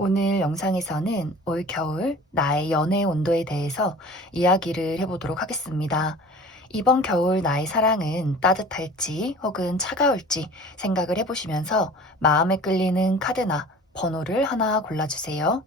오늘 영상에서는 올 겨울 나의 연애 온도에 대해서 이야기를 해보도록 하겠습니다. 이번 겨울 나의 사랑은 따뜻할지 혹은 차가울지 생각을 해보시면서 마음에 끌리는 카드나 번호를 하나 골라주세요.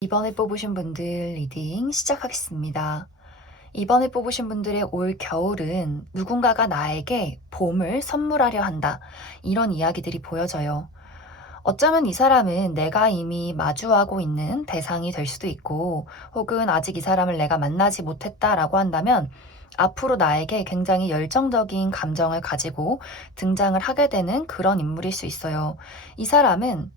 이번에 뽑으신 분들 리딩 시작하겠습니다. 이번에 뽑으신 분들의 올 겨울은 누군가가 나에게 봄을 선물하려 한다. 이런 이야기들이 보여져요. 어쩌면 이 사람은 내가 이미 마주하고 있는 대상이 될 수도 있고, 혹은 아직 이 사람을 내가 만나지 못했다라고 한다면, 앞으로 나에게 굉장히 열정적인 감정을 가지고 등장을 하게 되는 그런 인물일 수 있어요. 이 사람은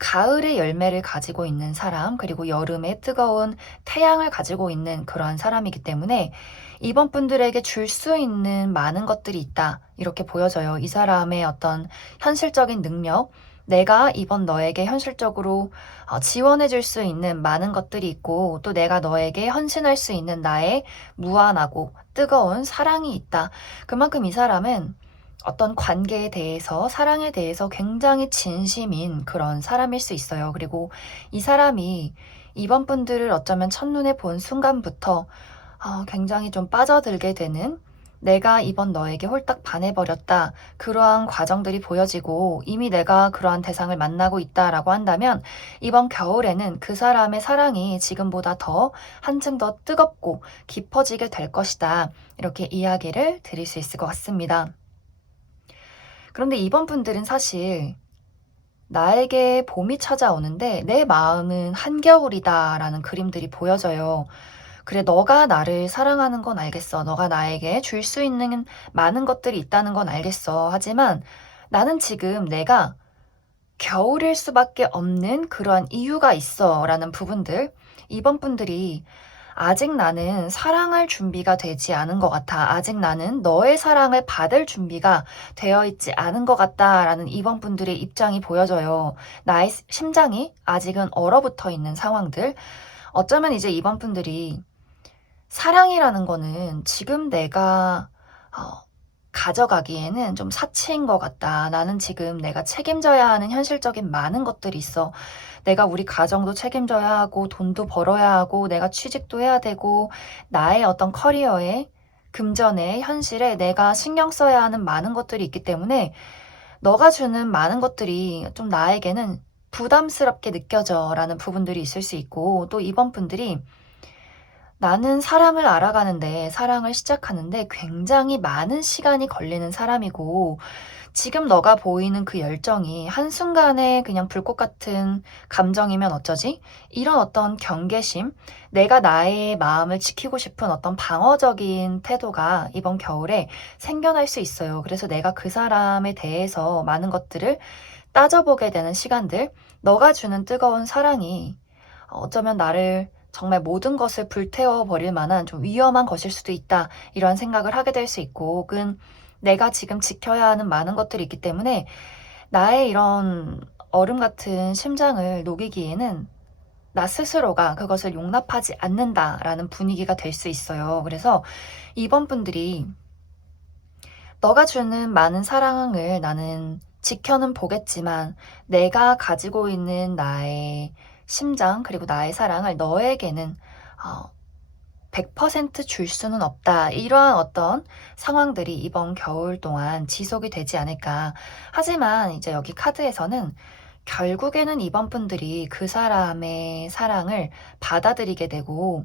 가을의 열매를 가지고 있는 사람, 그리고 여름의 뜨거운 태양을 가지고 있는 그러한 사람이기 때문에 이번 분들에게 줄 수 있는 많은 것들이 있다. 이렇게 보여져요. 이 사람의 어떤 현실적인 능력, 내가 이번 너에게 현실적으로 지원해 줄 수 있는 많은 것들이 있고, 또 내가 너에게 헌신할 수 있는 나의 무한하고 뜨거운 사랑이 있다. 그만큼 이 사람은 어떤 관계에 대해서, 사랑에 대해서 굉장히 진심인 그런 사람일 수 있어요. 그리고 이 사람이 이번 분들을 어쩌면 첫눈에 본 순간부터 굉장히 좀 빠져들게 되는, 내가 이번 너에게 홀딱 반해버렸다. 그러한 과정들이 보여지고 이미 내가 그러한 대상을 만나고 있다라고 한다면 이번 겨울에는 그 사람의 사랑이 지금보다 더 한층 더 뜨겁고 깊어지게 될 것이다. 이렇게 이야기를 드릴 수 있을 것 같습니다. 그런데 이번 분들은 사실 나에게 봄이 찾아오는데 내 마음은 한겨울이다라는 그림들이 보여져요. 그래, 너가 나를 사랑하는 건 알겠어. 너가 나에게 줄 수 있는 많은 것들이 있다는 건 알겠어. 하지만 나는 지금 내가 겨울일 수밖에 없는 그러한 이유가 있어. 라는 부분들. 이번 분들이 아직 나는 사랑할 준비가 되지 않은 것 같아. 아직 나는 너의 사랑을 받을 준비가 되어 있지 않은 것 같다라는 이번 분들의 입장이 보여져요. 나의 심장이 아직은 얼어붙어 있는 상황들. 어쩌면 이제 이번 분들이 사랑이라는 거는 지금 내가 가져가기에는 좀 사치인 것 같다. 나는 지금 내가 책임져야 하는 현실적인 많은 것들이 있어. 내가 우리 가정도 책임져야 하고, 돈도 벌어야 하고, 내가 취직도 해야 되고, 나의 어떤 커리어에, 금전에, 현실에 내가 신경 써야 하는 많은 것들이 있기 때문에 너가 주는 많은 것들이 좀 나에게는 부담스럽게 느껴져 라는 부분들이 있을 수 있고, 또 이번 분들이 나는 사람을 알아가는데, 사랑을 시작하는데 굉장히 많은 시간이 걸리는 사람이고, 지금 너가 보이는 그 열정이 한순간에 그냥 불꽃 같은 감정이면 어쩌지? 이런 어떤 경계심, 내가 나의 마음을 지키고 싶은 어떤 방어적인 태도가 이번 겨울에 생겨날 수 있어요. 그래서 내가 그 사람에 대해서 많은 것들을 따져보게 되는 시간들, 너가 주는 뜨거운 사랑이 어쩌면 나를 정말 모든 것을 불태워 버릴 만한 좀 위험한 것일 수도 있다. 이런 생각을 하게 될 수 있고, 혹은 내가 지금 지켜야 하는 많은 것들이 있기 때문에 나의 이런 얼음 같은 심장을 녹이기에는 나 스스로가 그것을 용납하지 않는다라는 분위기가 될 수 있어요. 그래서 이번 분들이 너가 주는 많은 사랑을 나는 지켜는 보겠지만 내가 가지고 있는 나의 심장 그리고 나의 사랑을 너에게는 100%줄 수는 없다. 이러한 어떤 상황들이 이번 겨울 동안 지속이 되지 않을까. 하지만 이제 여기 카드에서는 결국에는 이번 분들이 그 사람의 사랑을 받아들이게 되고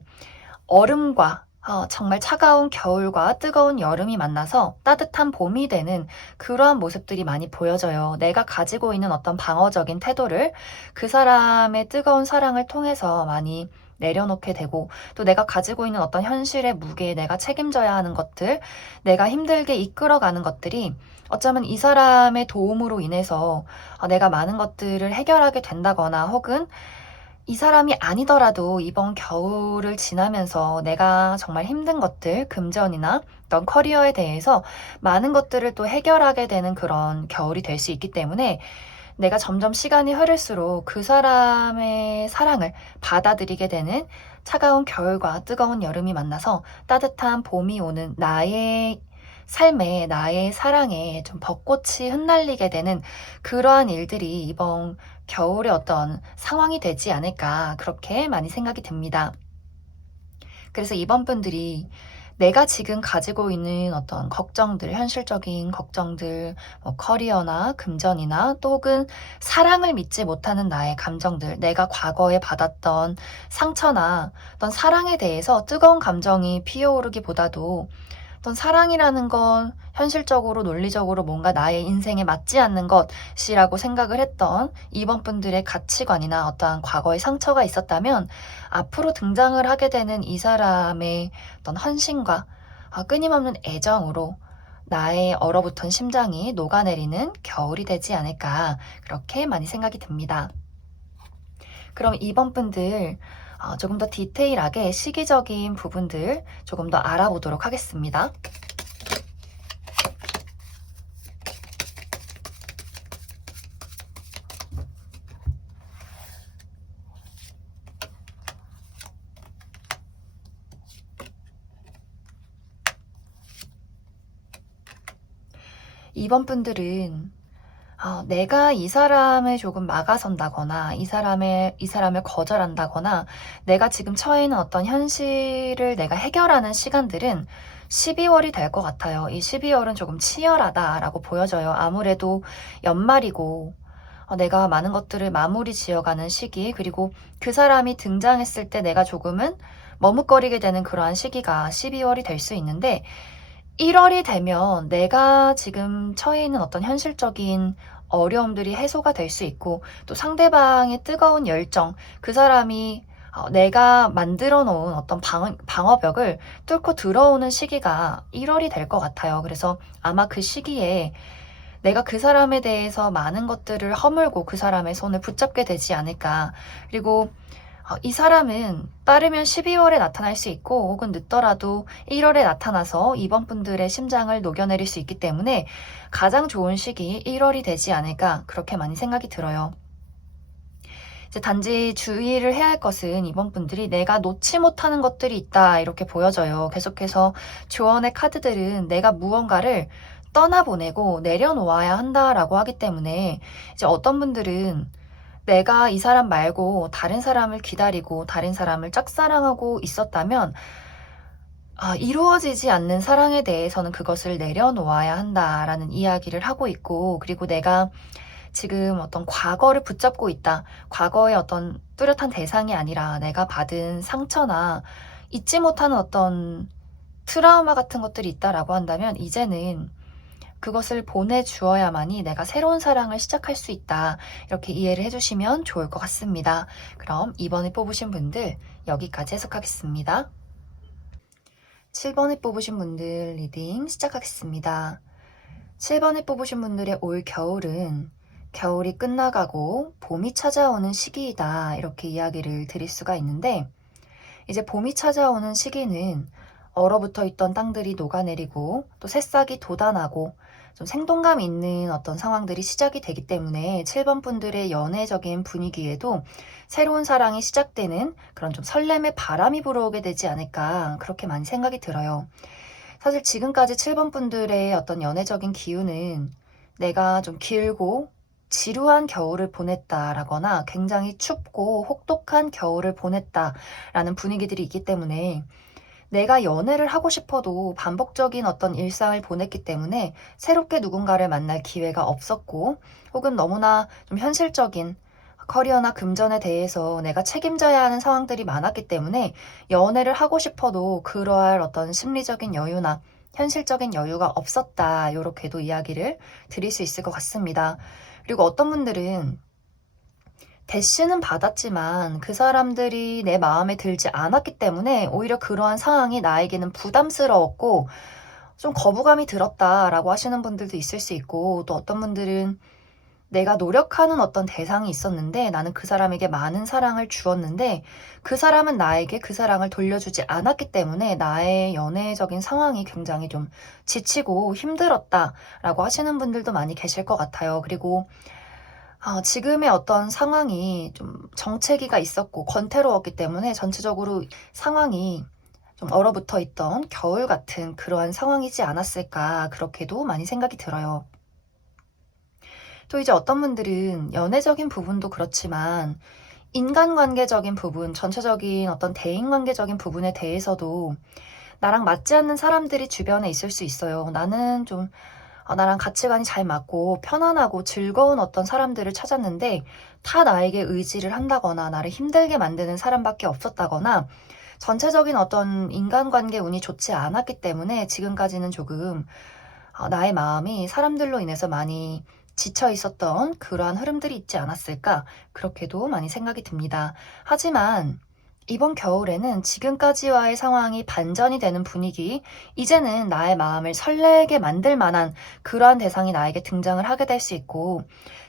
얼음과 정말 차가운 겨울과 뜨거운 여름이 만나서 따뜻한 봄이 되는 그러한 모습들이 많이 보여져요. 내가 가지고 있는 어떤 방어적인 태도를 그 사람의 뜨거운 사랑을 통해서 많이 내려놓게 되고, 또 내가 가지고 있는 어떤 현실의 무게, 내가 책임져야 하는 것들, 내가 힘들게 이끌어가는 것들이 어쩌면 이 사람의 도움으로 인해서 내가 많은 것들을 해결하게 된다거나, 혹은 이 사람이 아니더라도 이번 겨울을 지나면서 내가 정말 힘든 것들, 금전이나 어떤 커리어에 대해서 많은 것들을 또 해결하게 되는 그런 겨울이 될 수 있기 때문에 내가 점점 시간이 흐를수록 그 사람의 사랑을 받아들이게 되는 차가운 겨울과 뜨거운 여름이 만나서 따뜻한 봄이 오는 나의 삶에, 나의 사랑에 좀 벚꽃이 흩날리게 되는 그러한 일들이 이번 겨울의 어떤 상황이 되지 않을까, 그렇게 많이 생각이 듭니다. 그래서 이번 분들이 내가 지금 가지고 있는 어떤 걱정들, 현실적인 걱정들, 커리어나 금전이나 또 혹은 사랑을 믿지 못하는 나의 감정들, 내가 과거에 받았던 상처나 어떤 사랑에 대해서 뜨거운 감정이 피어오르기보다도 어떤 사랑이라는 건 현실적으로 논리적으로 뭔가 나의 인생에 맞지 않는 것이라고 생각을 했던 이번 분들의 가치관이나 어떠한 과거의 상처가 있었다면 앞으로 등장을 하게 되는 이 사람의 어떤 헌신과 끊임없는 애정으로 나의 얼어붙은 심장이 녹아내리는 겨울이 되지 않을까, 그렇게 많이 생각이 듭니다. 그럼 이번 분들 조금 더 디테일하게 시기적인 부분들 조금 더 알아보도록 하겠습니다. 이번 분들은 내가 이 사람을 조금 막아선다거나 이 사람을 거절한다거나 내가 지금 처해 있는 어떤 현실을 내가 해결하는 시간들은 12월이 될 것 같아요. 이 12월은 조금 치열하다라고 보여져요. 아무래도 연말이고 내가 많은 것들을 마무리 지어가는 시기, 그리고 그 사람이 등장했을 때 내가 조금은 머뭇거리게 되는 그러한 시기가 12월이 될 수 있는데, 1월이 되면 내가 지금 처해 있는 어떤 현실적인 어려움들이 해소가 될 수 있고, 또 상대방의 뜨거운 열정, 그 사람이 내가 만들어 놓은 어떤 방어벽을 뚫고 들어오는 시기가 1월이 될 것 같아요. 그래서 아마 그 시기에 내가 그 사람에 대해서 많은 것들을 허물고 그 사람의 손을 붙잡게 되지 않을까. 그리고 이 사람은 빠르면 12월에 나타날 수 있고, 혹은 늦더라도 1월에 나타나서 이번 분들의 심장을 녹여내릴 수 있기 때문에 가장 좋은 시기 1월이 되지 않을까, 그렇게 많이 생각이 들어요. 이제 단지 주의를 해야 할 것은 이번 분들이 내가 놓지 못하는 것들이 있다, 이렇게 보여져요. 계속해서 조언의 카드들은 내가 무언가를 떠나보내고 내려놓아야 한다라고 하기 때문에, 이제 어떤 분들은 내가 이 사람 말고 다른 사람을 기다리고 다른 사람을 짝사랑하고 있었다면 이루어지지 않는 사랑에 대해서는 그것을 내려놓아야 한다라는 이야기를 하고 있고, 그리고 내가 지금 어떤 과거를 붙잡고 있다. 과거의 어떤 뚜렷한 대상이 아니라 내가 받은 상처나 잊지 못하는 어떤 트라우마 같은 것들이 있다라고 한다면 이제는 그것을 보내주어야만이 내가 새로운 사랑을 시작할 수 있다. 이렇게 이해를 해주시면 좋을 것 같습니다. 그럼 이번에 뽑으신 분들 여기까지 해석하겠습니다. 7번에 뽑으신 분들 리딩 시작하겠습니다. 7번에 뽑으신 분들의 올 겨울은 겨울이 끝나가고 봄이 찾아오는 시기이다. 이렇게 이야기를 드릴 수가 있는데, 이제 봄이 찾아오는 시기는 얼어붙어 있던 땅들이 녹아내리고 또 새싹이 돋아나고 좀 생동감 있는 어떤 상황들이 시작이 되기 때문에 7번 분들의 연애적인 분위기에도 새로운 사랑이 시작되는 그런 좀 설렘의 바람이 불어오게 되지 않을까 그렇게 많이 생각이 들어요. 사실 지금까지 7번 분들의 어떤 연애적인 기운은 내가 좀 길고 지루한 겨울을 보냈다라거나 굉장히 춥고 혹독한 겨울을 보냈다라는 분위기들이 있기 때문에 내가 연애를 하고 싶어도 반복적인 어떤 일상을 보냈기 때문에 새롭게 누군가를 만날 기회가 없었고 혹은 너무나 좀 현실적인 커리어나 금전에 대해서 내가 책임져야 하는 상황들이 많았기 때문에 연애를 하고 싶어도 그러할 어떤 심리적인 여유나 현실적인 여유가 없었다. 이렇게도 이야기를 드릴 수 있을 것 같습니다. 그리고 어떤 분들은 대시는 받았지만 그 사람들이 내 마음에 들지 않았기 때문에 오히려 그러한 상황이 나에게는 부담스러웠고 좀 거부감이 들었다라고 하시는 분들도 있을 수 있고, 또 어떤 분들은 내가 노력하는 어떤 대상이 있었는데 나는 그 사람에게 많은 사랑을 주었는데 그 사람은 나에게 그 사랑을 돌려주지 않았기 때문에 나의 연애적인 상황이 굉장히 좀 지치고 힘들었다라고 하시는 분들도 많이 계실 것 같아요. 그리고 지금의 어떤 상황이 좀 정체기가 있었고 권태로웠기 때문에 전체적으로 상황이 좀 얼어붙어 있던 겨울 같은 그러한 상황이지 않았을까 그렇게도 많이 생각이 들어요. 또 이제 어떤 분들은 연애적인 부분도 그렇지만 인간관계적인 부분, 전체적인 어떤 대인관계적인 부분에 대해서도 나랑 맞지 않는 사람들이 주변에 있을 수 있어요. 나는 좀 나랑 가치관이 잘 맞고 편안하고 즐거운 어떤 사람들을 찾았는데 다 나에게 의지를 한다거나 나를 힘들게 만드는 사람밖에 없었다거나 전체적인 어떤 인간관계 운이 좋지 않았기 때문에 지금까지는 조금 나의 마음이 사람들로 인해서 많이 지쳐 있었던 그러한 흐름들이 있지 않았을까 그렇게도 많이 생각이 듭니다. 하지만 이번 겨울에는 지금까지와의 상황이 반전이 되는 분위기, 이제는 나의 마음을 설레게 만들 만한 그러한 대상이 나에게 등장을 하게 될 수 있고,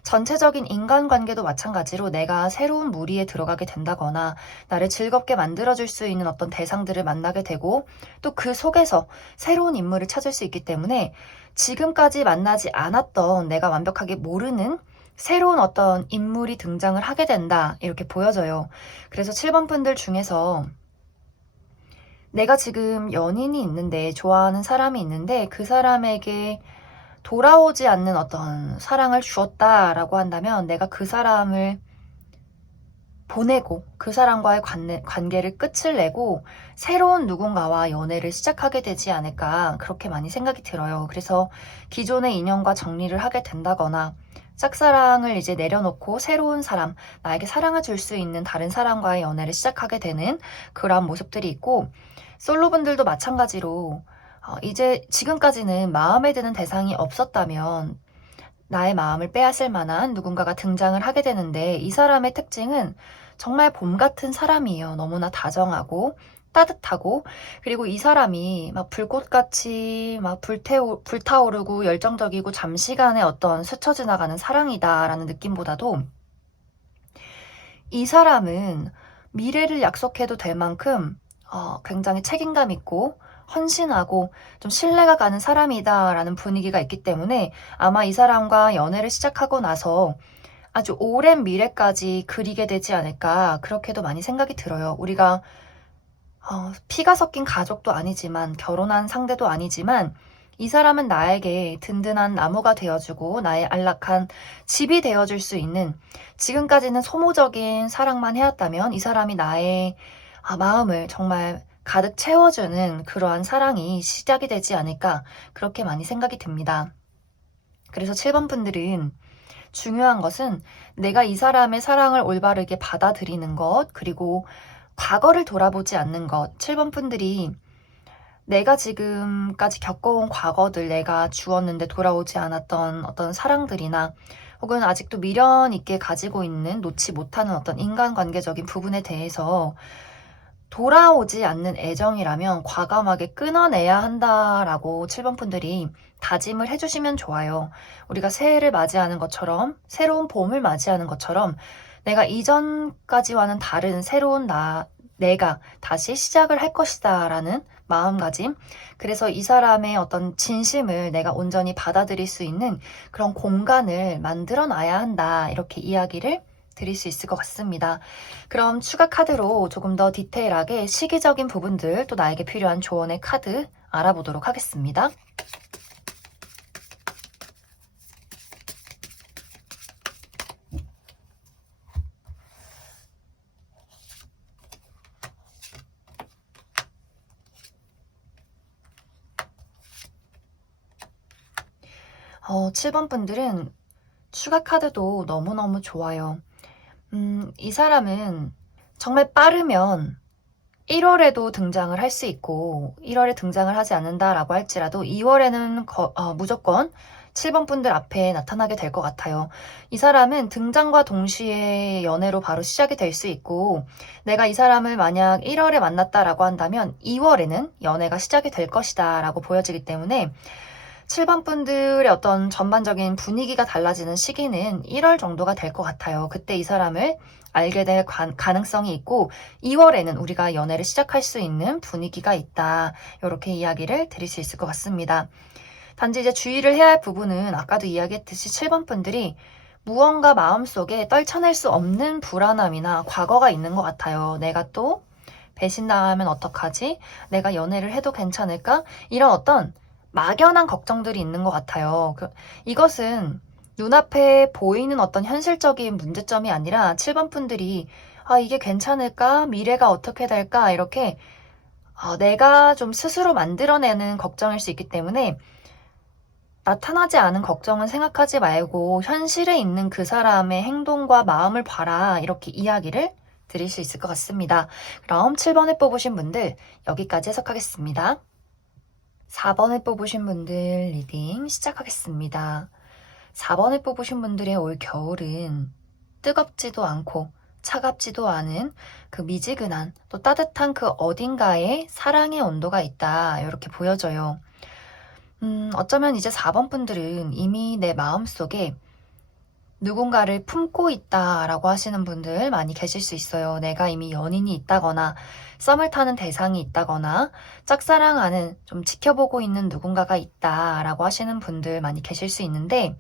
전체적인 인간관계도 마찬가지로 내가 새로운 무리에 들어가게 된다거나, 나를 즐겁게 만들어줄 수 있는 어떤 대상들을 만나게 되고, 또 그 속에서 새로운 인물을 찾을 수 있기 때문에 지금까지 만나지 않았던 내가 완벽하게 모르는 새로운 어떤 인물이 등장을 하게 된다 이렇게 보여져요. 그래서 7번 분들 중에서 내가 지금 연인이 있는데 좋아하는 사람이 있는데 그 사람에게 돌아오지 않는 어떤 사랑을 주었다라고 한다면 내가 그 사람을 보내고 그 사람과의 관계를 끝을 내고 새로운 누군가와 연애를 시작하게 되지 않을까 그렇게 많이 생각이 들어요. 그래서 기존의 인연과 정리를 하게 된다거나 짝사랑을 이제 내려놓고 새로운 사람, 나에게 사랑을 줄 수 있는 다른 사람과의 연애를 시작하게 되는 그러한 모습들이 있고, 솔로분들도 마찬가지로 이제 지금까지는 마음에 드는 대상이 없었다면 나의 마음을 빼앗을 만한 누군가가 등장을 하게 되는데, 이 사람의 특징은 정말 봄 같은 사람이에요. 너무나 다정하고 따뜻하고, 그리고 이 사람이 막 불꽃같이 막 불타오르고 열정적이고 잠시간의 어떤 스쳐 지나가는 사랑이다라는 느낌보다도 이 사람은 미래를 약속해도 될 만큼 굉장히 책임감 있고 헌신하고 좀 신뢰가 가는 사람이다라는 분위기가 있기 때문에 아마 이 사람과 연애를 시작하고 나서 아주 오랜 미래까지 그리게 되지 않을까 그렇게도 많이 생각이 들어요. 우리가 피가 섞인 가족도 아니지만 결혼한 상대도 아니지만 이 사람은 나에게 든든한 나무가 되어주고 나의 안락한 집이 되어줄 수 있는, 지금까지는 소모적인 사랑만 해왔다면 이 사람이 나의 마음을 정말 가득 채워주는 그러한 사랑이 시작이 되지 않을까 그렇게 많이 생각이 듭니다. 그래서 7번 분들은 중요한 것은 내가 이 사람의 사랑을 올바르게 받아들이는 것, 그리고 과거를 돌아보지 않는 것. 7번 분들이 내가 지금까지 겪어온 과거들, 내가 주었는데 돌아오지 않았던 어떤 사랑들이나 혹은 아직도 미련 있게 가지고 있는 놓지 못하는 어떤 인간관계적인 부분에 대해서 돌아오지 않는 애정이라면 과감하게 끊어내야 한다라고 7번 분들이 다짐을 해주시면 좋아요. 우리가 새해를 맞이하는 것처럼, 새로운 봄을 맞이하는 것처럼 내가 이전까지와는 다른 새로운 내가 다시 시작을 할 것이다 라는 마음가짐. 그래서 이 사람의 어떤 진심을 내가 온전히 받아들일 수 있는 그런 공간을 만들어 놔야 한다. 이렇게 이야기를 드릴 수 있을 것 같습니다. 그럼 추가 카드로 조금 더 디테일하게 시기적인 부분들, 또 나에게 필요한 조언의 카드 알아보도록 하겠습니다. 어, 7번 분들은 추가 카드도 너무너무 좋아요. 이 사람은 정말 빠르면 1월에도 등장을 할 수 있고 1월에 등장을 하지 않는다라고 할지라도 2월에는 무조건 7번 분들 앞에 나타나게 될 것 같아요. 이 사람은 등장과 동시에 연애로 바로 시작이 될 수 있고 내가 이 사람을 만약 1월에 만났다라고 한다면 2월에는 연애가 시작이 될 것이다 라고 보여지기 때문에 7번 분들의 어떤 전반적인 분위기가 달라지는 시기는 1월 정도가 될 것 같아요. 그때 이 사람을 알게 될 가능성이 있고 2월에는 우리가 연애를 시작할 수 있는 분위기가 있다. 이렇게 이야기를 드릴 수 있을 것 같습니다. 단지 이제 주의를 해야 할 부분은 아까도 이야기했듯이 7번 분들이 무언가 마음속에 떨쳐낼 수 없는 불안함이나 과거가 있는 것 같아요. 내가 또 배신당하면 어떡하지? 내가 연애를 해도 괜찮을까? 이런 어떤 막연한 걱정들이 있는 것 같아요. 이것은 눈앞에 보이는 어떤 현실적인 문제점이 아니라 7번 분들이 이게 괜찮을까? 미래가 어떻게 될까? 이렇게 내가 좀 스스로 만들어내는 걱정일 수 있기 때문에 나타나지 않은 걱정은 생각하지 말고 현실에 있는 그 사람의 행동과 마음을 봐라. 이렇게 이야기를 드릴 수 있을 것 같습니다. 그럼 7번을 뽑으신 분들 여기까지 해석하겠습니다. 4번을 뽑으신 분들 리딩 시작하겠습니다. 4번을 뽑으신 분들의 올 겨울은 뜨겁지도 않고 차갑지도 않은 그 미지근한 또 따뜻한 그 어딘가에 사랑의 온도가 있다. 이렇게 보여져요. 어쩌면 이제 4번 분들은 이미 내 마음속에 누군가를 품고 있다라고 하시는 분들 많이 계실 수 있어요. 내가 이미 연인이 있다거나 썸을 타는 대상이 있다거나 짝사랑하는 좀 지켜보고 있는 누군가가 있다라고 하시는 분들 많이 계실 수 있는데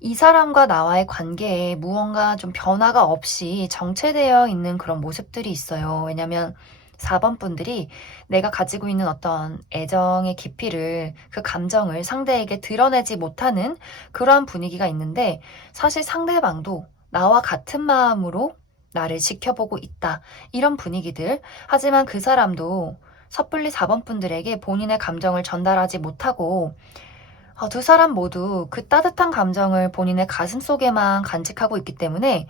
이 사람과 나와의 관계에 무언가 좀 변화가 없이 정체되어 있는 그런 모습들이 있어요. 왜냐면 4번 분들이 내가 가지고 있는 어떤 애정의 깊이를, 그 감정을 상대에게 드러내지 못하는 그러한 분위기가 있는데 사실 상대방도 나와 같은 마음으로 나를 지켜보고 있다. 이런 분위기들. 하지만 그 사람도 섣불리 4번 분들에게 본인의 감정을 전달하지 못하고 두 사람 모두 그 따뜻한 감정을 본인의 가슴 속에만 간직하고 있기 때문에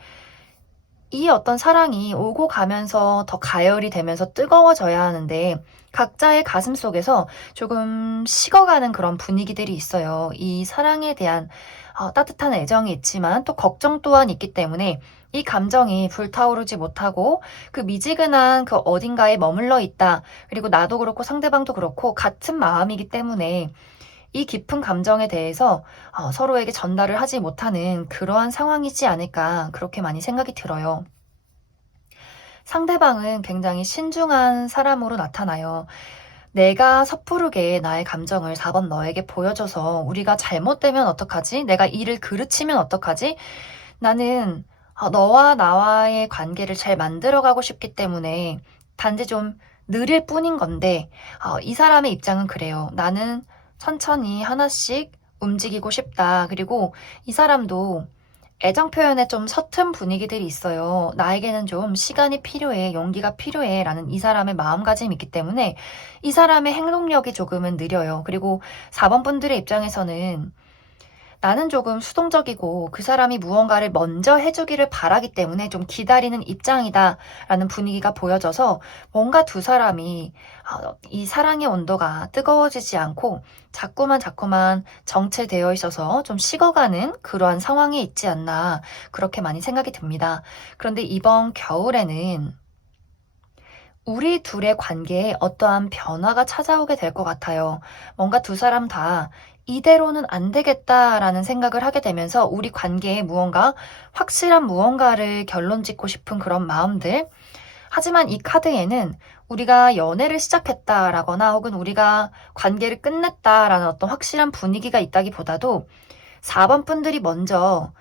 이 어떤 사랑이 오고 가면서 더 가열이 되면서 뜨거워져야 하는데 각자의 가슴 속에서 조금 식어가는 그런 분위기들이 있어요. 이 사랑에 대한 따뜻한 애정이 있지만 또 걱정 또한 있기 때문에 이 감정이 불타오르지 못하고 그 미지근한 그 어딘가에 머물러 있다. 그리고 나도 그렇고 상대방도 그렇고 같은 마음이기 때문에 이 깊은 감정에 대해서 서로에게 전달을 하지 못하는 그러한 상황이지 않을까 그렇게 많이 생각이 들어요. 상대방은 굉장히 신중한 사람으로 나타나요. 내가 섣부르게 나의 감정을 4번 너에게 보여줘서 우리가 잘못되면 어떡하지? 내가 이를 그르치면 어떡하지? 나는 너와 나와의 관계를 잘 만들어가고 싶기 때문에 단지 좀 느릴 뿐인 건데 이 사람의 입장은 그래요. 나는 천천히 하나씩 움직이고 싶다. 그리고 이 사람도 애정 표현에 좀 서툰 분위기들이 있어요. 나에게는 좀 시간이 필요해, 용기가 필요해 라는 이 사람의 마음가짐이 있기 때문에 이 사람의 행동력이 조금은 느려요. 그리고 4번 분들의 입장에서는 나는 조금 수동적이고 그 사람이 무언가를 먼저 해주기를 바라기 때문에 좀 기다리는 입장이다 라는 분위기가 보여져서 뭔가 두 사람이 이 사랑의 온도가 뜨거워지지 않고 자꾸만 정체되어 있어서 좀 식어가는 그러한 상황에 있지 않나 그렇게 많이 생각이 듭니다. 그런데 이번 겨울에는 우리 둘의 관계에 어떠한 변화가 찾아오게 될 것 같아요. 뭔가 두 사람 다 이대로는 안 되겠다라는 생각을 하게 되면서 우리 관계에 무언가 확실한 무언가를 결론 짓고 싶은 그런 마음들, 하지만 이 카드에는 우리가 연애를 시작했다라거나 혹은 우리가 관계를 끝냈다라는 어떤 확실한 분위기가 있다기보다도 4번 분들이 먼저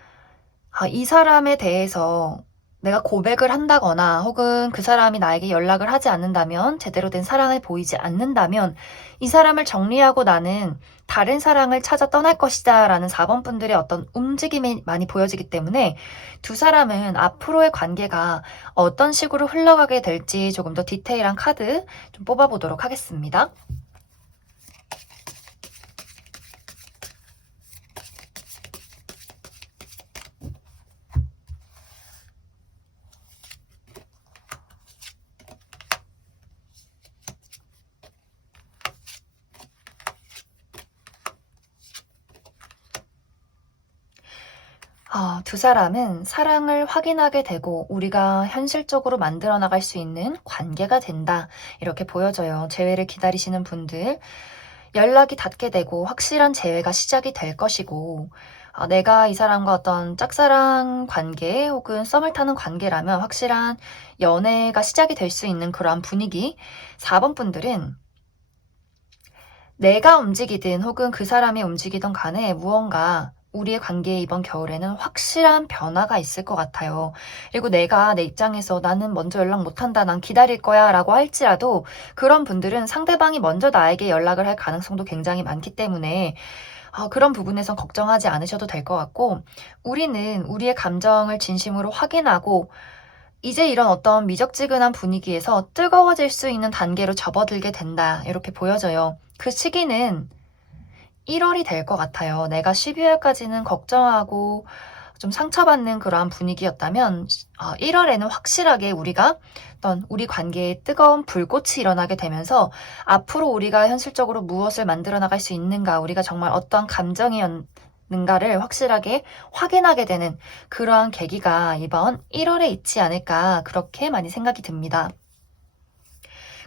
이 사람에 대해서 내가 고백을 한다거나 혹은 그 사람이 나에게 연락을 하지 않는다면, 제대로 된 사랑을 보이지 않는다면 이 사람을 정리하고 나는 다른 사랑을 찾아 떠날 것이다 라는 4번 분들의 어떤 움직임이 많이 보여지기 때문에 두 사람은 앞으로의 관계가 어떤 식으로 흘러가게 될지 조금 더 디테일한 카드 좀 뽑아보도록 하겠습니다. 두 사람은 사랑을 확인하게 되고 우리가 현실적으로 만들어 나갈 수 있는 관계가 된다. 이렇게 보여져요. 재회를 기다리시는 분들. 연락이 닿게 되고 확실한 재회가 시작이 될 것이고, 내가 이 사람과 어떤 짝사랑 관계 혹은 썸을 타는 관계라면 확실한 연애가 시작이 될 수 있는 그러한 분위기. 4번 분들은 내가 움직이든 혹은 그 사람이 움직이든 간에 무언가 우리의 관계에 이번 겨울에는 확실한 변화가 있을 것 같아요. 그리고 내가 내 입장에서 나는 먼저 연락 못한다, 난 기다릴 거야 라고 할지라도 그런 분들은 상대방이 먼저 나에게 연락을 할 가능성도 굉장히 많기 때문에 그런 부분에선 걱정하지 않으셔도 될 것 같고, 우리는 우리의 감정을 진심으로 확인하고 이제 이런 어떤 미적지근한 분위기에서 뜨거워질 수 있는 단계로 접어들게 된다. 이렇게 보여져요. 그 시기는 1월이 될 것 같아요. 내가 12월까지는 걱정하고 좀 상처받는 그러한 분위기였다면 1월에는 확실하게 우리가 어떤 우리 관계에 뜨거운 불꽃이 일어나게 되면서 앞으로 우리가 현실적으로 무엇을 만들어 나갈 수 있는가, 우리가 정말 어떠한 감정이었는가를 확실하게 확인하게 되는 그러한 계기가 이번 1월에 있지 않을까, 그렇게 많이 생각이 듭니다.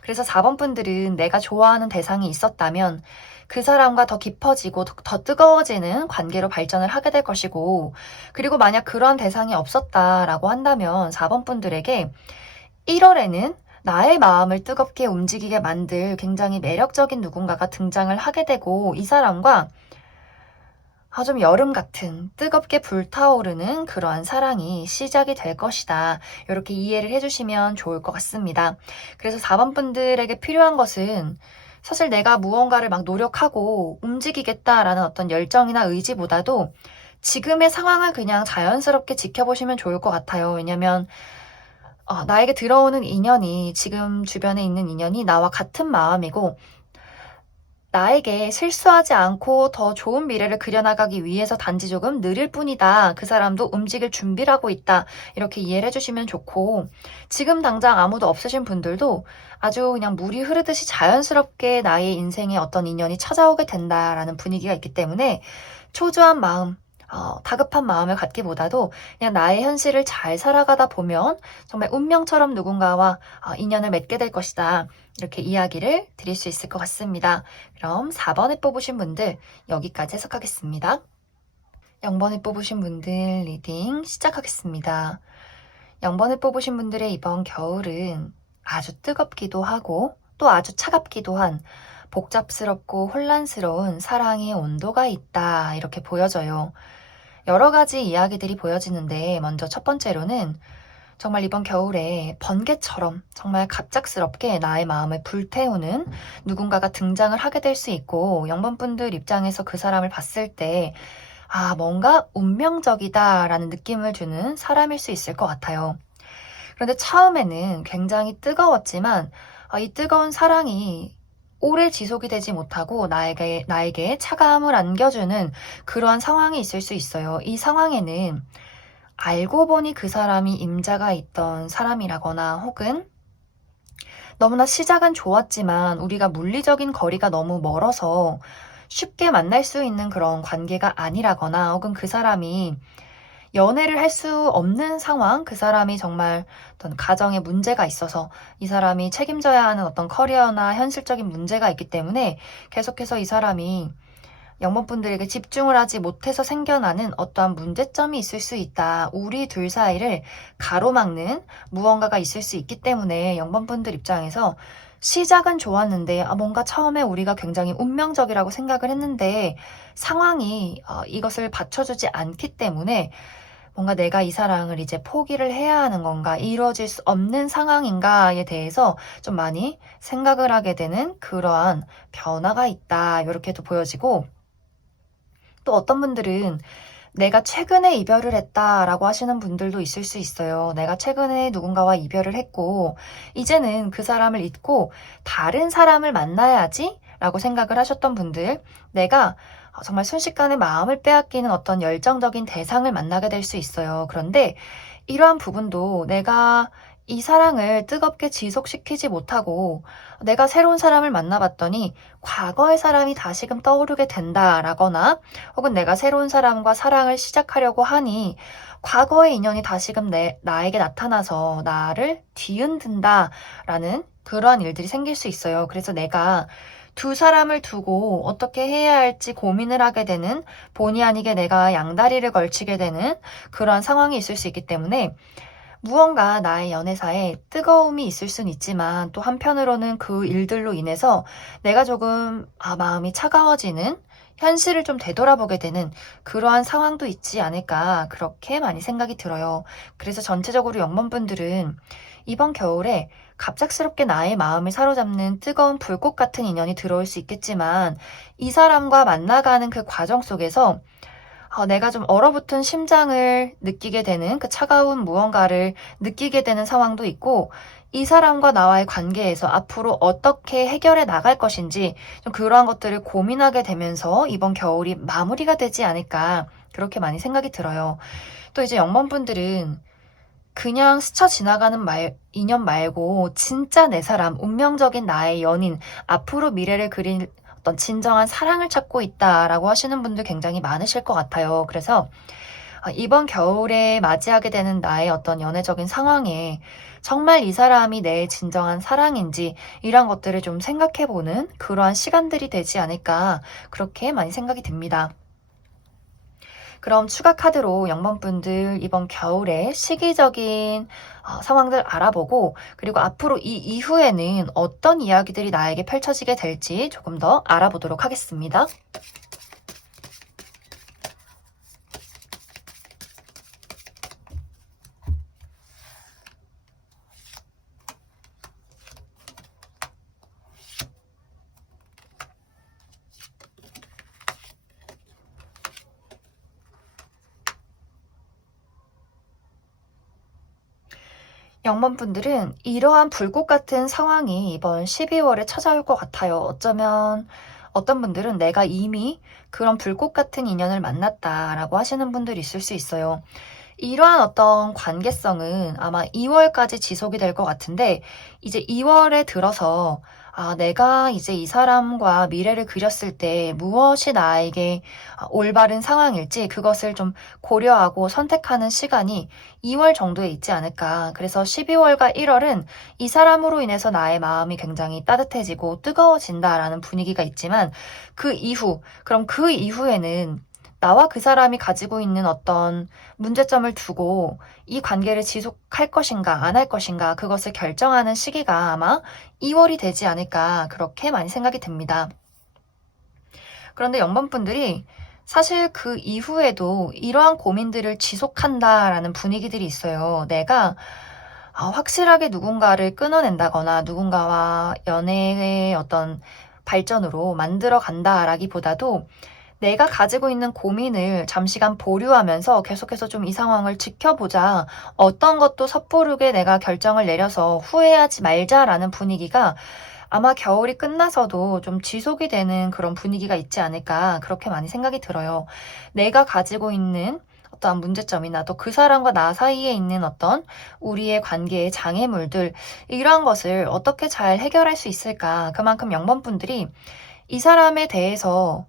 그래서 4번 분들은 내가 좋아하는 대상이 있었다면 그 사람과 더 깊어지고 더 뜨거워지는 관계로 발전을 하게 될 것이고, 그리고 만약 그러한 대상이 없었다라고 한다면 4번 분들에게 1월에는 나의 마음을 뜨겁게 움직이게 만들 굉장히 매력적인 누군가가 등장을 하게 되고, 이 사람과 좀 여름 같은 뜨겁게 불타오르는 그러한 사랑이 시작이 될 것이다. 이렇게 이해를 해주시면 좋을 것 같습니다. 그래서 4번 분들에게 필요한 것은 사실 내가 무언가를 막 노력하고 움직이겠다라는 어떤 열정이나 의지보다도 지금의 상황을 그냥 자연스럽게 지켜보시면 좋을 것 같아요. 왜냐면 나에게 들어오는 인연이, 지금 주변에 있는 인연이 나와 같은 마음이고 나에게 실수하지 않고 더 좋은 미래를 그려나가기 위해서 단지 조금 느릴 뿐이다. 그 사람도 움직일 준비를 하고 있다. 이렇게 이해를 해주시면 좋고, 지금 당장 아무도 없으신 분들도 아주 그냥 물이 흐르듯이 자연스럽게 나의 인생에 어떤 인연이 찾아오게 된다라는 분위기가 있기 때문에 초조한 마음, 다급한 마음을 갖기보다도 그냥 나의 현실을 잘 살아가다 보면 정말 운명처럼 누군가와 인연을 맺게 될 것이다. 이렇게 이야기를 드릴 수 있을 것 같습니다. 그럼 4번에 뽑으신 분들 여기까지 해석하겠습니다. 0번에 뽑으신 분들 리딩 시작하겠습니다. 0번에 뽑으신 분들의 이번 겨울은 아주 뜨겁기도 하고 또 아주 차갑기도 한 복잡스럽고 혼란스러운 사랑의 온도가 있다. 이렇게 보여져요. 여러 가지 이야기들이 보여지는데, 먼저 첫 번째로는 정말 이번 겨울에 번개처럼 정말 갑작스럽게 나의 마음을 불태우는 누군가가 등장을 하게 될 수 있고, 0번 분들 입장에서 그 사람을 봤을 때 뭔가 운명적이다라는 느낌을 주는 사람일 수 있을 것 같아요. 그런데 처음에는 굉장히 뜨거웠지만 이 뜨거운 사랑이 오래 지속이 되지 못하고 나에게 차가움을 안겨주는 그러한 상황이 있을 수 있어요. 이 상황에는 알고 보니 그 사람이 임자가 있던 사람이라거나, 혹은 너무나 시작은 좋았지만 우리가 물리적인 거리가 너무 멀어서 쉽게 만날 수 있는 그런 관계가 아니라거나, 혹은 그 사람이 연애를 할 수 없는 상황, 그 사람이 정말 어떤 가정에 문제가 있어서 이 사람이 책임져야 하는 어떤 커리어나 현실적인 문제가 있기 때문에 계속해서 이 사람이 영번분들에게 집중을 하지 못해서 생겨나는 어떠한 문제점이 있을 수 있다. 우리 둘 사이를 가로막는 무언가가 있을 수 있기 때문에 영번분들 입장에서 시작은 좋았는데 뭔가 처음에 우리가 굉장히 운명적이라고 생각을 했는데 상황이 이것을 받쳐주지 않기 때문에 뭔가 내가 이 사랑을 이제 포기를 해야 하는 건가, 이루어질 수 없는 상황인가에 대해서 좀 많이 생각을 하게 되는 그러한 변화가 있다. 이렇게도 보여지고, 또 어떤 분들은 내가 최근에 이별을 했다라고 하시는 분들도 있을 수 있어요. 내가 최근에 누군가와 이별을 했고 이제는 그 사람을 잊고 다른 사람을 만나야지 라고 생각을 하셨던 분들, 내가 정말 순식간에 마음을 빼앗기는 어떤 열정적인 대상을 만나게 될 수 있어요. 그런데 이러한 부분도 내가 이 사랑을 뜨겁게 지속시키지 못하고 내가 새로운 사람을 만나봤더니 과거의 사람이 다시금 떠오르게 된다라거나, 혹은 내가 새로운 사람과 사랑을 시작하려고 하니 과거의 인연이 다시금 나에게 나타나서 나를 뒤흔든다라는 그러한 일들이 생길 수 있어요. 그래서 내가 두 사람을 두고 어떻게 해야 할지 고민을 하게 되는, 본의 아니게 내가 양다리를 걸치게 되는 그러한 상황이 있을 수 있기 때문에 무언가 나의 연애사에 뜨거움이 있을 순 있지만 또 한편으로는 그 일들로 인해서 내가 조금 마음이 차가워지는, 현실을 좀 되돌아보게 되는 그러한 상황도 있지 않을까, 그렇게 많이 생각이 들어요. 그래서 전체적으로 영번분들은 이번 겨울에 갑작스럽게 나의 마음을 사로잡는 뜨거운 불꽃 같은 인연이 들어올 수 있겠지만 이 사람과 만나가는 그 과정 속에서 내가 좀 얼어붙은 심장을 느끼게 되는, 그 차가운 무언가를 느끼게 되는 상황도 있고, 이 사람과 나와의 관계에서 앞으로 어떻게 해결해 나갈 것인지 좀 그러한 것들을 고민하게 되면서 이번 겨울이 마무리가 되지 않을까, 그렇게 많이 생각이 들어요. 또 이제 영번분들은 그냥 스쳐 지나가는 인연 말고 진짜 내 사람, 운명적인 나의 연인, 앞으로 미래를 그릴 어떤 진정한 사랑을 찾고 있다라고 하시는 분들 굉장히 많으실 것 같아요. 그래서 이번 겨울에 맞이하게 되는 나의 어떤 연애적인 상황에 정말 이 사람이 내 진정한 사랑인지 이런 것들을 좀 생각해보는 그러한 시간들이 되지 않을까, 그렇게 많이 생각이 듭니다. 그럼 추가 카드로 영번분들 이번 겨울에 시기적인 상황들 알아보고, 그리고 앞으로 이 이후에는 어떤 이야기들이 나에게 펼쳐지게 될지 조금 더 알아보도록 하겠습니다. 영번분들은 이러한 불꽃 같은 상황이 이번 12월에 찾아올 것 같아요. 어쩌면 어떤 분들은 내가 이미 그런 불꽃 같은 인연을 만났다라고 하시는 분들이 있을 수 있어요. 이러한 어떤 관계성은 아마 2월까지 지속이 될 것 같은데, 이제 2월에 들어서 내가 이제 이 사람과 미래를 그렸을 때 무엇이 나에게 올바른 상황일지 그것을 좀 고려하고 선택하는 시간이 2월 정도에 있지 않을까. 그래서 12월과 1월은 이 사람으로 인해서 나의 마음이 굉장히 따뜻해지고 뜨거워진다라는 분위기가 있지만, 그럼 그 이후에는 나와 그 사람이 가지고 있는 어떤 문제점을 두고 이 관계를 지속할 것인가 안 할 것인가, 그것을 결정하는 시기가 아마 2월이 되지 않을까, 그렇게 많이 생각이 듭니다. 그런데 영번분들이 사실 그 이후에도 이러한 고민들을 지속한다라는 분위기들이 있어요. 내가 확실하게 누군가를 끊어낸다거나 누군가와 연애의 어떤 발전으로 만들어 간다라기보다도 내가 가지고 있는 고민을 잠시간 보류하면서 계속해서 좀 이 상황을 지켜보자, 어떤 것도 섣부르게 내가 결정을 내려서 후회하지 말자라는 분위기가 아마 겨울이 끝나서도 좀 지속이 되는 그런 분위기가 있지 않을까, 그렇게 많이 생각이 들어요. 내가 가지고 있는 어떠한 문제점이나 또 그 사람과 나 사이에 있는 어떤 우리의 관계의 장애물들, 이러한 것을 어떻게 잘 해결할 수 있을까. 그만큼 영번분들이 이 사람에 대해서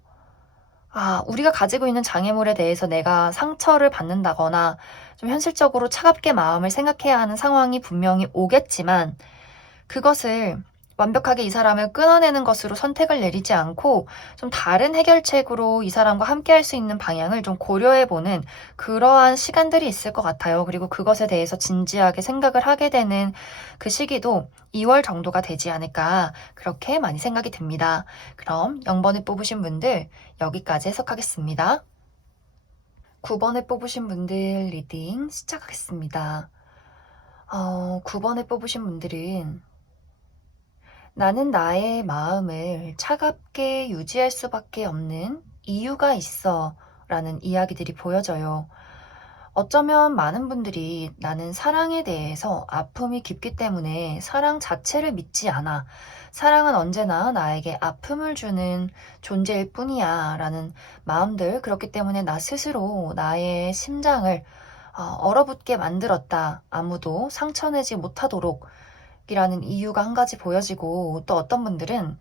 우리가 가지고 있는 장애물에 대해서 내가 상처를 받는다거나 좀 현실적으로 차갑게 마음을 생각해야 하는 상황이 분명히 오겠지만, 그것을 완벽하게 이 사람을 끊어내는 것으로 선택을 내리지 않고 좀 다른 해결책으로 이 사람과 함께 할 수 있는 방향을 좀 고려해보는 그러한 시간들이 있을 것 같아요. 그리고 그것에 대해서 진지하게 생각을 하게 되는 그 시기도 2월 정도가 되지 않을까 그렇게 많이 생각이 듭니다. 그럼 0번을 뽑으신 분들 여기까지 해석하겠습니다. 9번을 뽑으신 분들 리딩 시작하겠습니다. 9번을 뽑으신 분들은 나는 나의 마음을 차갑게 유지할 수밖에 없는 이유가 있어 라는 이야기들이 보여져요. 어쩌면 많은 분들이 나는 사랑에 대해서 아픔이 깊기 때문에 사랑 자체를 믿지 않아. 사랑은 언제나 나에게 아픔을 주는 존재일 뿐이야 라는 마음들, 그렇기 때문에 나 스스로 나의 심장을 얼어붙게 만들었다. 아무도 상처내지 못하도록 이라는 이유가 한 가지 보여지고, 또 어떤 분들은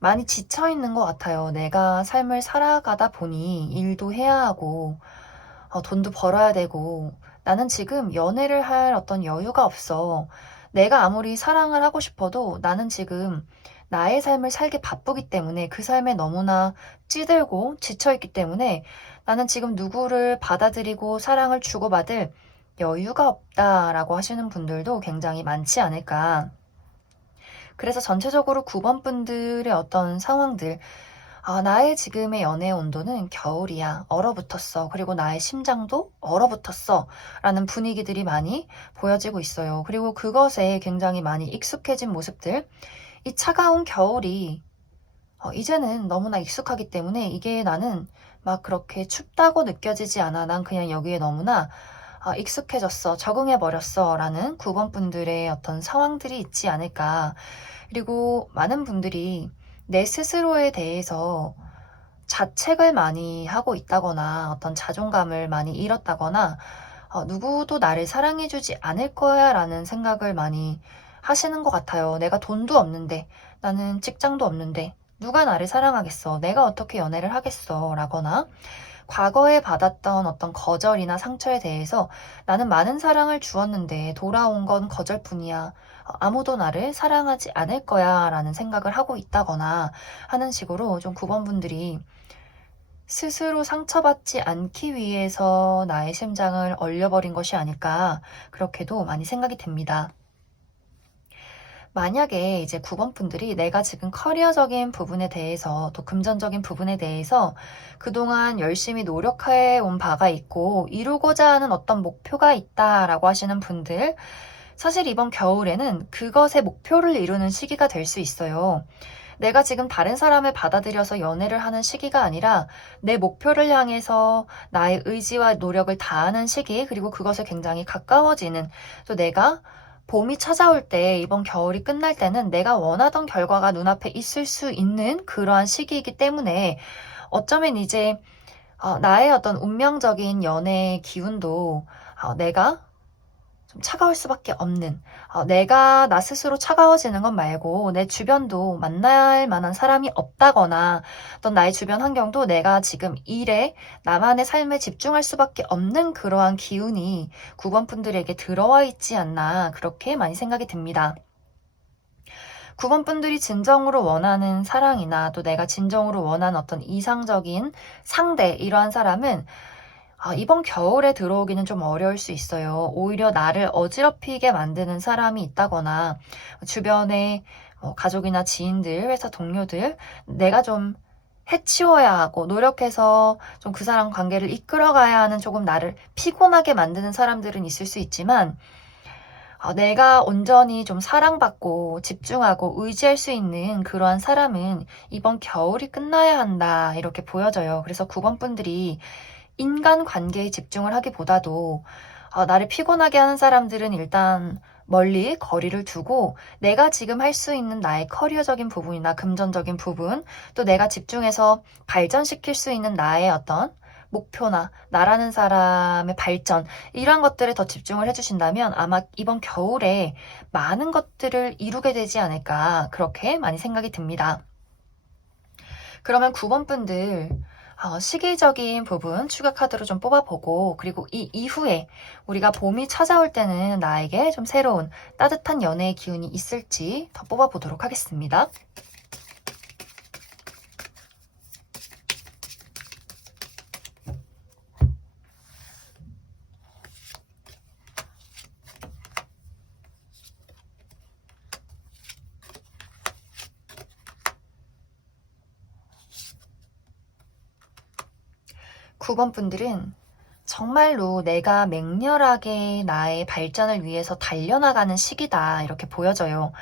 많이 지쳐 있는 것 같아요. 내가 삶을 살아가다 보니 일도 해야 하고 돈도 벌어야 되고 나는 지금 연애를 할 어떤 여유가 없어. 내가 아무리 사랑을 하고 싶어도 나는 지금 나의 삶을 살기 바쁘기 때문에 그 삶에 너무나 찌들고 지쳐있기 때문에 나는 지금 누구를 받아들이고 사랑을 주고받을 여유가 없다라고 하시는 분들도 굉장히 많지 않을까. 그래서 전체적으로 9번 분들의 어떤 상황들, 나의 지금의 연애 온도는 겨울이야. 얼어붙었어. 그리고 나의 심장도 얼어붙었어. 라는 분위기들이 많이 보여지고 있어요. 그리고 그것에 굉장히 많이 익숙해진 모습들. 이 차가운 겨울이 이제는 너무나 익숙하기 때문에 이게 나는 막 그렇게 춥다고 느껴지지 않아. 난 그냥 여기에 너무나 익숙해졌어. 적응해버렸어. 라는 9번 분들의 어떤 상황들이 있지 않을까. 그리고 많은 분들이 내 스스로에 대해서 자책을 많이 하고 있다거나 어떤 자존감을 많이 잃었다거나 누구도 나를 사랑해주지 않을 거야 라는 생각을 많이 하시는 것 같아요. 내가 돈도 없는데, 나는 직장도 없는데 누가 나를 사랑하겠어? 내가 어떻게 연애를 하겠어? 라거나 과거에 받았던 어떤 거절이나 상처에 대해서 나는 많은 사랑을 주었는데 돌아온 건 거절뿐이야. 아무도 나를 사랑하지 않을 거야 라는 생각을 하고 있다거나 하는 식으로 좀 9번 분들이 스스로 상처받지 않기 위해서 나의 심장을 얼려버린 것이 아닐까 그렇게도 많이 생각이 됩니다. 만약에 이제 9번 분들이 내가 지금 커리어적인 부분에 대해서 또 금전적인 부분에 대해서 그동안 열심히 노력해 온 바가 있고 이루고자 하는 어떤 목표가 있다라고 하시는 분들, 사실 이번 겨울에는 그것의 목표를 이루는 시기가 될 수 있어요. 내가 지금 다른 사람을 받아들여서 연애를 하는 시기가 아니라 내 목표를 향해서 나의 의지와 노력을 다하는 시기, 그리고 그것에 굉장히 가까워지는, 또 내가 봄이 찾아올 때, 이번 겨울이 끝날 때는 내가 원하던 결과가 눈앞에 있을 수 있는 그러한 시기이기 때문에 어쩌면 이제 나의 어떤 운명적인 연애의 기운도 내가 좀 차가울 수밖에 없는, 내가 나 스스로 차가워지는 것 말고 내 주변도 만날 만한 사람이 없다거나 어떤 나의 주변 환경도 내가 지금 일에 나만의 삶에 집중할 수밖에 없는 그러한 기운이 9번 분들에게 들어와 있지 않나 그렇게 많이 생각이 듭니다. 9번 분들이 진정으로 원하는 사랑이나 또 내가 진정으로 원하는 어떤 이상적인 상대, 이러한 사람은 이번 겨울에 들어오기는 좀 어려울 수 있어요. 오히려 나를 어지럽히게 만드는 사람이 있다거나 주변에 가족이나 지인들, 회사 동료들, 내가 좀 해치워야 하고 노력해서 좀 그 사람 관계를 이끌어가야 하는, 조금 나를 피곤하게 만드는 사람들은 있을 수 있지만 내가 온전히 좀 사랑받고 집중하고 의지할 수 있는 그러한 사람은 이번 겨울이 끝나야 한다 이렇게 보여져요. 그래서 9번 분들이 인간 관계에 집중을 하기보다도 나를 피곤하게 하는 사람들은 일단 멀리 거리를 두고 내가 지금 할 수 있는 나의 커리어적인 부분이나 금전적인 부분, 또 내가 집중해서 발전시킬 수 있는 나의 어떤 목표나 나라는 사람의 발전, 이러한 것들에 더 집중을 해주신다면 아마 이번 겨울에 많은 것들을 이루게 되지 않을까 그렇게 많이 생각이 듭니다. 그러면 9번 분들, 시기적인 부분 추가 카드로 좀 뽑아보고, 그리고 이 이후에 우리가 봄이 찾아올 때는 나에게 좀 새로운 따뜻한 연애의 기운이 있을지 더 뽑아보도록 하겠습니다. 9번 분들은 정말로 내가 맹렬하게 나의 발전을 위해서 달려나가는 시기다, 이렇게 보여져요.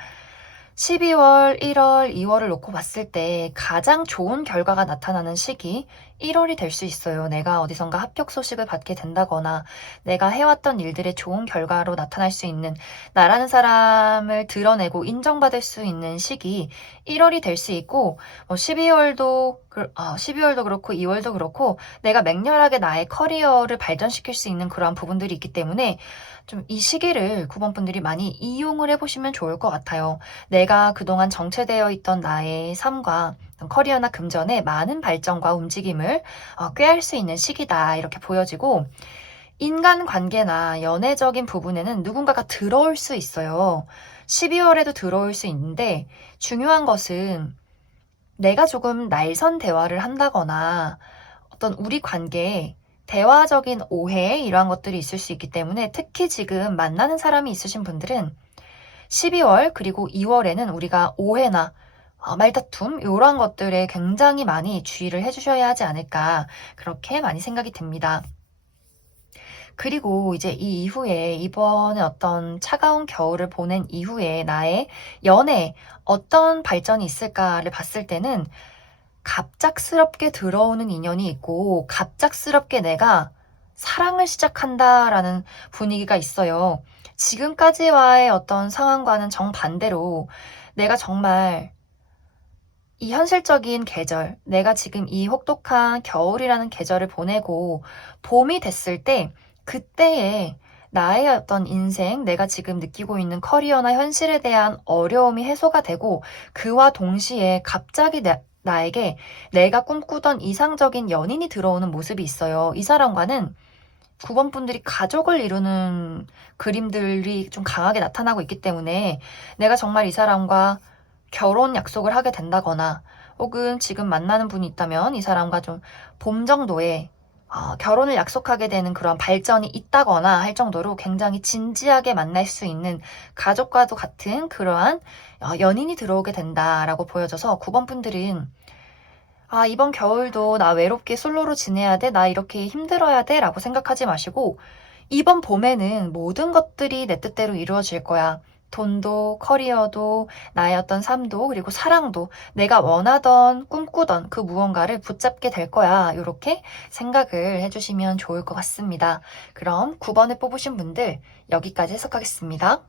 12월, 1월, 2월을 놓고 봤을 때 가장 좋은 결과가 나타나는 시기 1월이 될 수 있어요. 내가 어디선가 합격 소식을 받게 된다거나 내가 해왔던 일들의 좋은 결과로 나타날 수 있는, 나라는 사람을 드러내고 인정받을 수 있는 시기 1월이 될 수 있고, 12월도 그렇고 2월도 그렇고 내가 맹렬하게 나의 커리어를 발전시킬 수 있는 그러한 부분들이 있기 때문에 좀 이 시기를 9번 분들이 많이 이용을 해보시면 좋을 것 같아요. 내가 그동안 정체되어 있던 나의 삶과 커리어나 금전에 많은 발전과 움직임을 꾀할 수 있는 시기다, 이렇게 보여지고, 인간관계나 연애적인 부분에는 누군가가 들어올 수 있어요. 12월에도 들어올 수 있는데, 중요한 것은 내가 조금 날선 대화를 한다거나 어떤 우리 관계에 대화적인 오해, 이러한 것들이 있을 수 있기 때문에, 특히 지금 만나는 사람이 있으신 분들은 12월 그리고 2월에는 우리가 오해나 말다툼, 이런 것들에 굉장히 많이 주의를 해주셔야 하지 않을까, 그렇게 많이 생각이 듭니다. 그리고 이제 이 이후에, 이번에 어떤 차가운 겨울을 보낸 이후에 나의 연애에 어떤 발전이 있을까를 봤을 때는 갑작스럽게 들어오는 인연이 있고, 갑작스럽게 내가 사랑을 시작한다라는 분위기가 있어요. 지금까지와의 어떤 상황과는 정반대로 내가 정말 이 현실적인 계절, 내가 지금 이 혹독한 겨울이라는 계절을 보내고 봄이 됐을 때, 그때에 나의 어떤 인생, 내가 지금 느끼고 있는 커리어나 현실에 대한 어려움이 해소가 되고, 그와 동시에 갑자기 나에게 내가 꿈꾸던 이상적인 연인이 들어오는 모습이 있어요. 이 사람과는 9번 분들이 가족을 이루는 그림들이 좀 강하게 나타나고 있기 때문에, 내가 정말 이 사람과 결혼 약속을 하게 된다거나, 혹은 지금 만나는 분이 있다면 이 사람과 좀 봄 정도에 결혼을 약속하게 되는 그런 발전이 있다거나 할 정도로 굉장히 진지하게 만날 수 있는, 가족과도 같은 그러한 연인이 들어오게 된다라고 보여져서, 9번 분들은 이번 겨울도 나 외롭게 솔로로 지내야 돼, 나 이렇게 힘들어야 돼 라고 생각하지 마시고, 이번 봄에는 모든 것들이 내 뜻대로 이루어질 거야. 돈도, 커리어도, 나의 어떤 삶도, 그리고 사랑도 내가 원하던, 꿈꾸던 그 무언가를 붙잡게 될 거야. 이렇게 생각을 해주시면 좋을 것 같습니다. 그럼 9번을 뽑으신 분들 여기까지 해석하겠습니다.